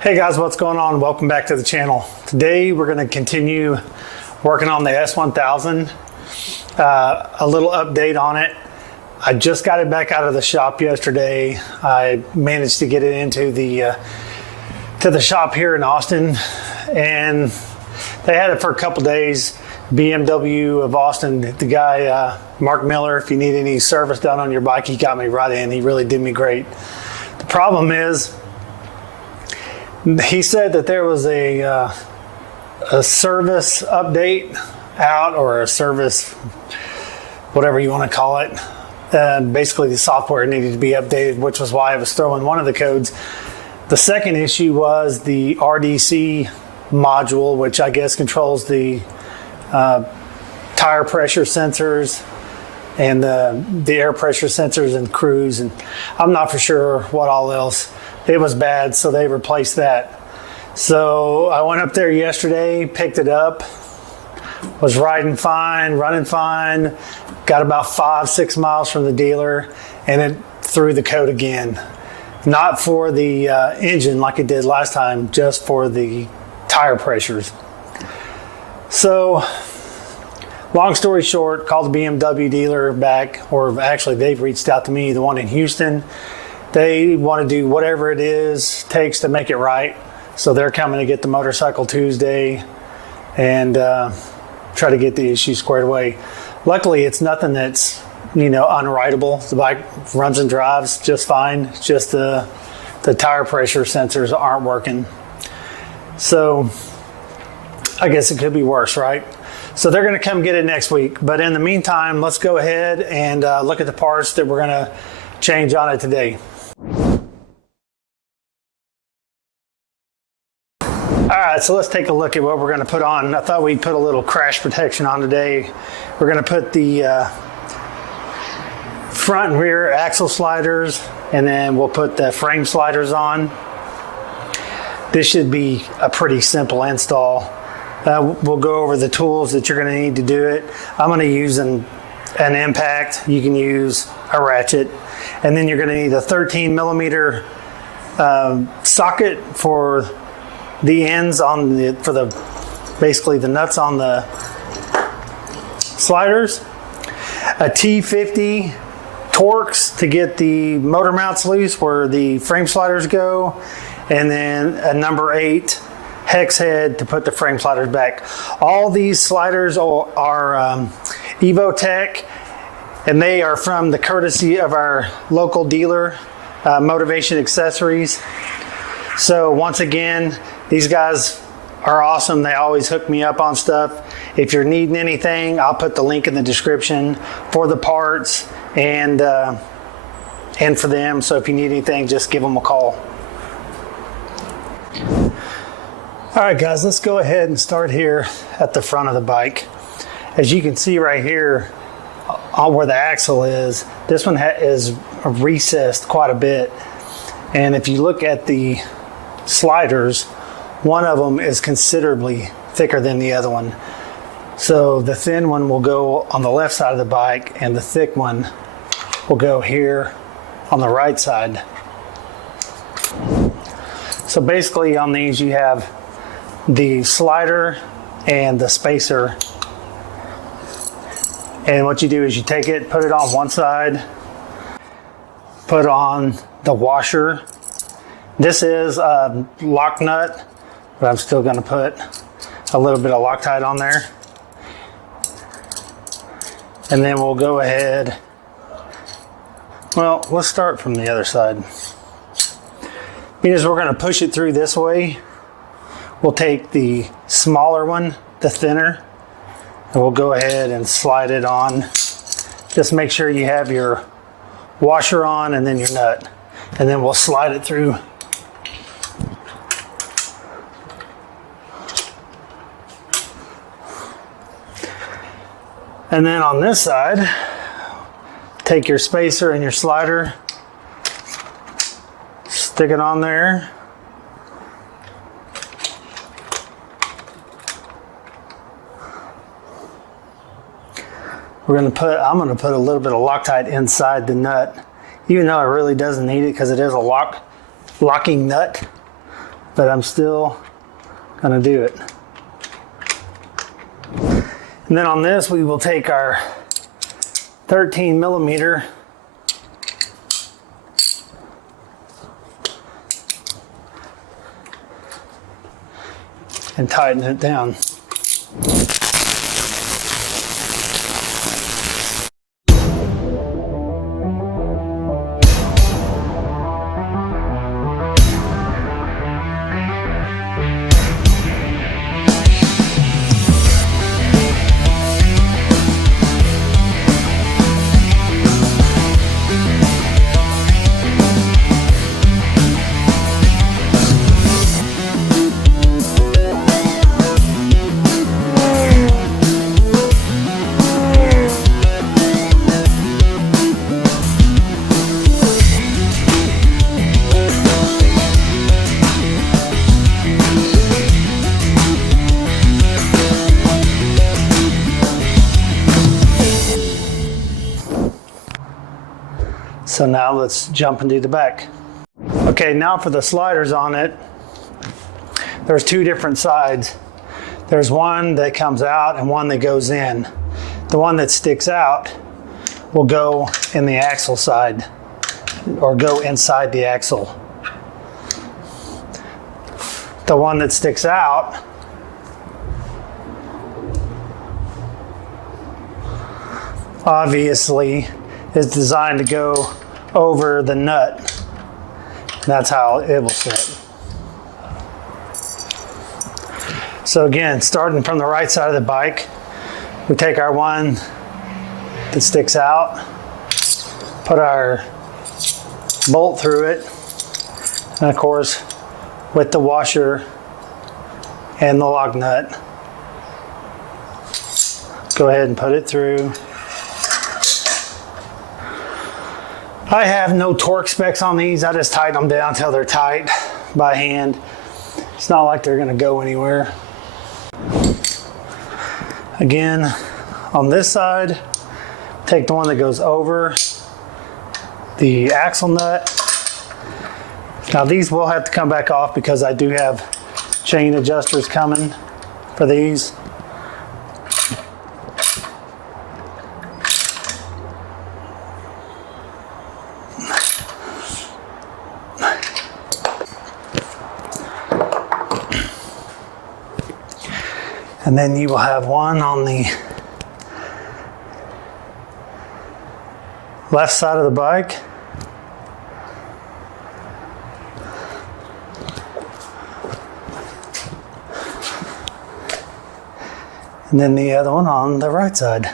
Hey guys, what's going on? Welcome back to the channel. Today we're going to continue working on the S1000. A little update on it. I just got it back out of the shop yesterday. I managed to get it into the to the shop here in Austin, and they had it for a couple days. BMW of Austin, the guy Mark Miller, if you need any service done on your bike, he got me right in. He really did me great. The problem is, he said that there was a service update out, or a service, whatever you want to call it. Basically, the software needed to be updated, which was why I was throwing one of the codes. The second issue was the RDC module, which I guess controls the tire pressure sensors and the air pressure sensors and cruise, and I'm not for sure what all else. It was bad, so they replaced that. So I went up there yesterday, picked it up, was riding fine, running fine, got about 5-6 miles from the dealer, and it threw the code again. Not for the engine like it did last time, just for the tire pressures. So, long story short, called the BMW dealer back, or actually they've reached out to me, the one in Houston. They want to do whatever it takes to make it right. So they're coming to get the motorcycle Tuesday and try to get the issue squared away. Luckily, it's nothing that's, unwritable. The bike runs and drives just fine. It's just the tire pressure sensors aren't working. So I guess it could be worse, right? So they're going to come get it next week. But in the meantime, let's go ahead and look at the parts that we're going to change on it today. Alright, so let's take a look at what we're going to put on. I thought we'd put a little crash protection on today. We're going to put the front and rear axle sliders, and then we'll put the frame sliders on. This should be a pretty simple install. We'll go over the tools that you're going to need to do it. I'm going to use an impact. You can use a ratchet. And then you're going to need a 13 millimeter socket for the ends on basically the nuts on the sliders, a T50 Torx to get the motor mounts loose where the frame sliders go, and then a number 8 hex head to put the frame sliders back. All these sliders are Evotech, and they are from the courtesy of our local dealer, Motovation Accessories. So once again, these guys are awesome. They always hook me up on stuff. If you're needing anything, I'll put the link in the description for the parts and for them. So if you need anything, just give them a call. All right, guys, let's go ahead and start here at the front of the bike. As you can see right here, on where the axle is, this one is recessed quite a bit. And if you look at the sliders, one of them is considerably thicker than the other one. So the thin one will go on the left side of the bike, and the thick one will go here on the right side. So basically on these you have the slider and the spacer. And what you do is you take it, put it on one side, put on the washer. This is a lock nut, but I'm still going to put a little bit of Loctite on there. And then we'll go ahead, well, let's start from the other side. Because we're going to push it through this way, we'll take the smaller one, the thinner, and we'll go ahead and slide it on. Just make sure you have your washer on and then your nut. And then we'll slide it through. And then on this side, take your spacer and your slider, stick it on there. I'm going to put a little bit of Loctite inside the nut, even though it really doesn't need it because it is a locking nut. but I'm still gonna do it. And then on this, we will take our 13 millimeter and tighten it down. So now let's jump into the back. Okay, now for the sliders on it, there's two different sides. There's one that comes out and one that goes in. The one that sticks out will go in the axle side or go inside the axle. The one that sticks out obviously is designed to go over the nut. That's how it will sit. So again, starting from the right side of the bike, we take our one that sticks out, put our bolt through it, and of course with the washer and the lock nut, go ahead and put it through. I have no torque specs on these. I just tighten them down until they're tight by hand. It's not like they're gonna go anywhere. Again, on this side, take the one that goes over the axle nut. Now these will have to come back off because I do have chain adjusters coming for these. And then you will have one on the left side of the bike. And then the other one on the right side.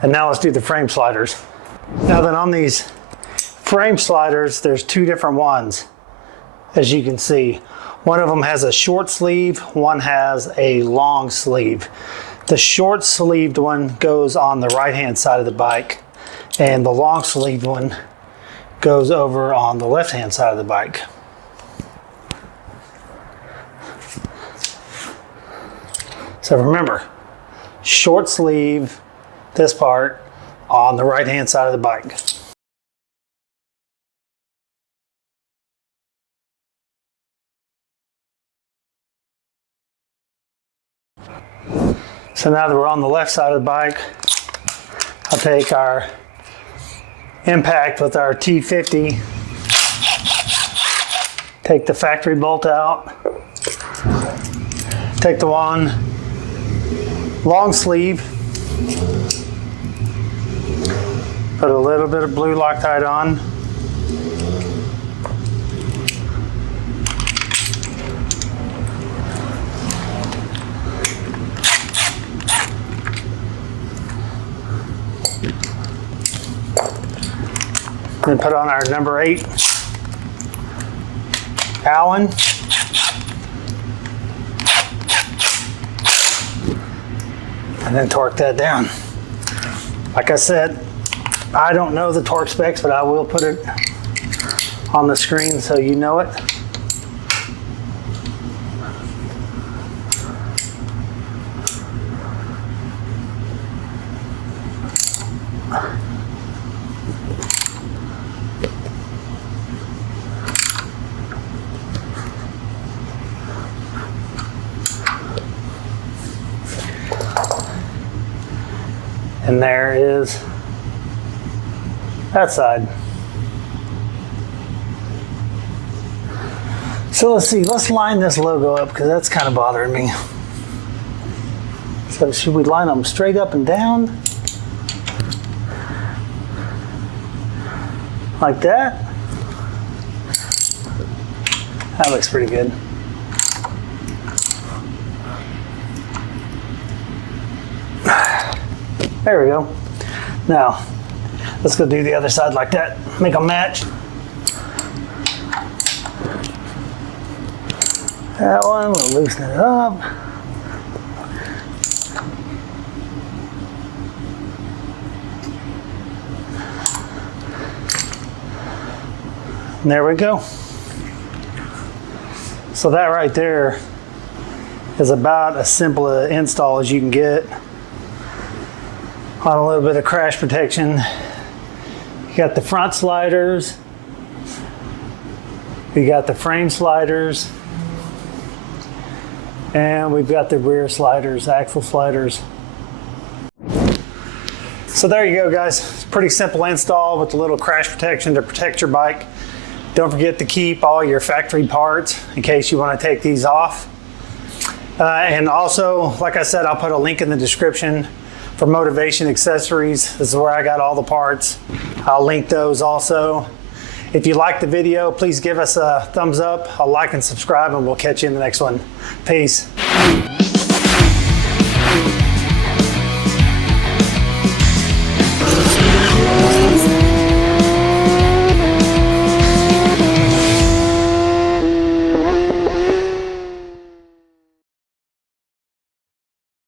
And now let's do the frame sliders. Now then, on these frame sliders, there's two different ones. As you can see, one of them has a short sleeve, one has a long sleeve. The short sleeved one goes on the right hand side of the bike, and the long sleeved one goes over on the left hand side of the bike. So remember, short sleeve this part on the right hand side of the bike. So now that we're on the left side of the bike, I'll take our impact with our T50, take the factory bolt out, take the one long sleeve, put a little bit of blue Loctite on, then put on our number 8 Allen. And then torque that down. Like I said, I don't know the torque specs, but I will put it on the screen so you know it. And there is that side. So let's see, let's line this logo up because that's kind of bothering me. So should we line them straight up and down? Like that? That looks pretty good. There we go. Now, let's go do the other side like that. Make them match. That one, we'll loosen it up. And there we go. So that right there is about as simple an install as you can get on a little bit of crash protection. You got the front sliders, you got the frame sliders, and we've got the rear sliders, axle sliders. So there you go, guys. It's a pretty simple install with a little crash protection to protect your bike. Don't forget to keep all your factory parts in case you want to take these off. And also, like I said, I'll put a link in the description for Motovation Accessories. This is where I got all the parts. I'll link those also. If you like the video, please give us a thumbs up, a like and subscribe, and we'll catch you in the next one. Peace.